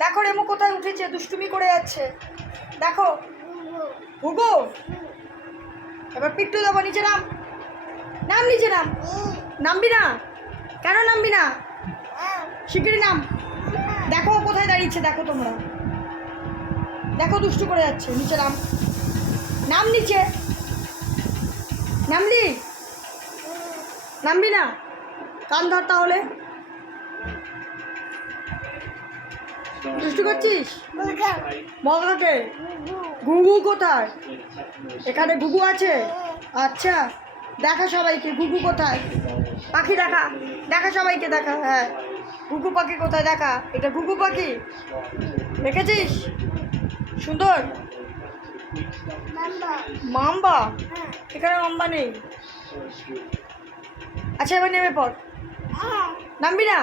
দেখো রেমু কোথায় উঠেছে, দুষ্টুমি করে যাচ্ছে। দেখো ঘুঘু। এবার পিট্টু দেবো, নিচে নাম। নাম নিচে নাম। নামবি না? কেন নামবি না? শিগগিরই নাম। দেখো কোথায় দাঁড়িয়েছে, দেখো তোমরা দেখো, দুষ্টু করে যাচ্ছে। নিচে নাম। নাম নিচে। নামলি? নামবি না? কান ধর তাহলে। দুষ্টু করছিস? মগাকে ঘুঘু কোথায়? এখানে ঘুঘু আছে। আচ্ছা, দেখা সবাইকে ঘুঘু কোথায়। পাখি দেখা, দেখা সবাইকে দেখা। হ্যাঁ, ঘুঘু পাখি কোথায় দেখা। এটা ঘুঘু পাখি দেখেছিস? সুন্দর। মাম্বা? এখানে মাম্বা নেই। আচ্ছা, এবার নেমে পড়। নামবি না?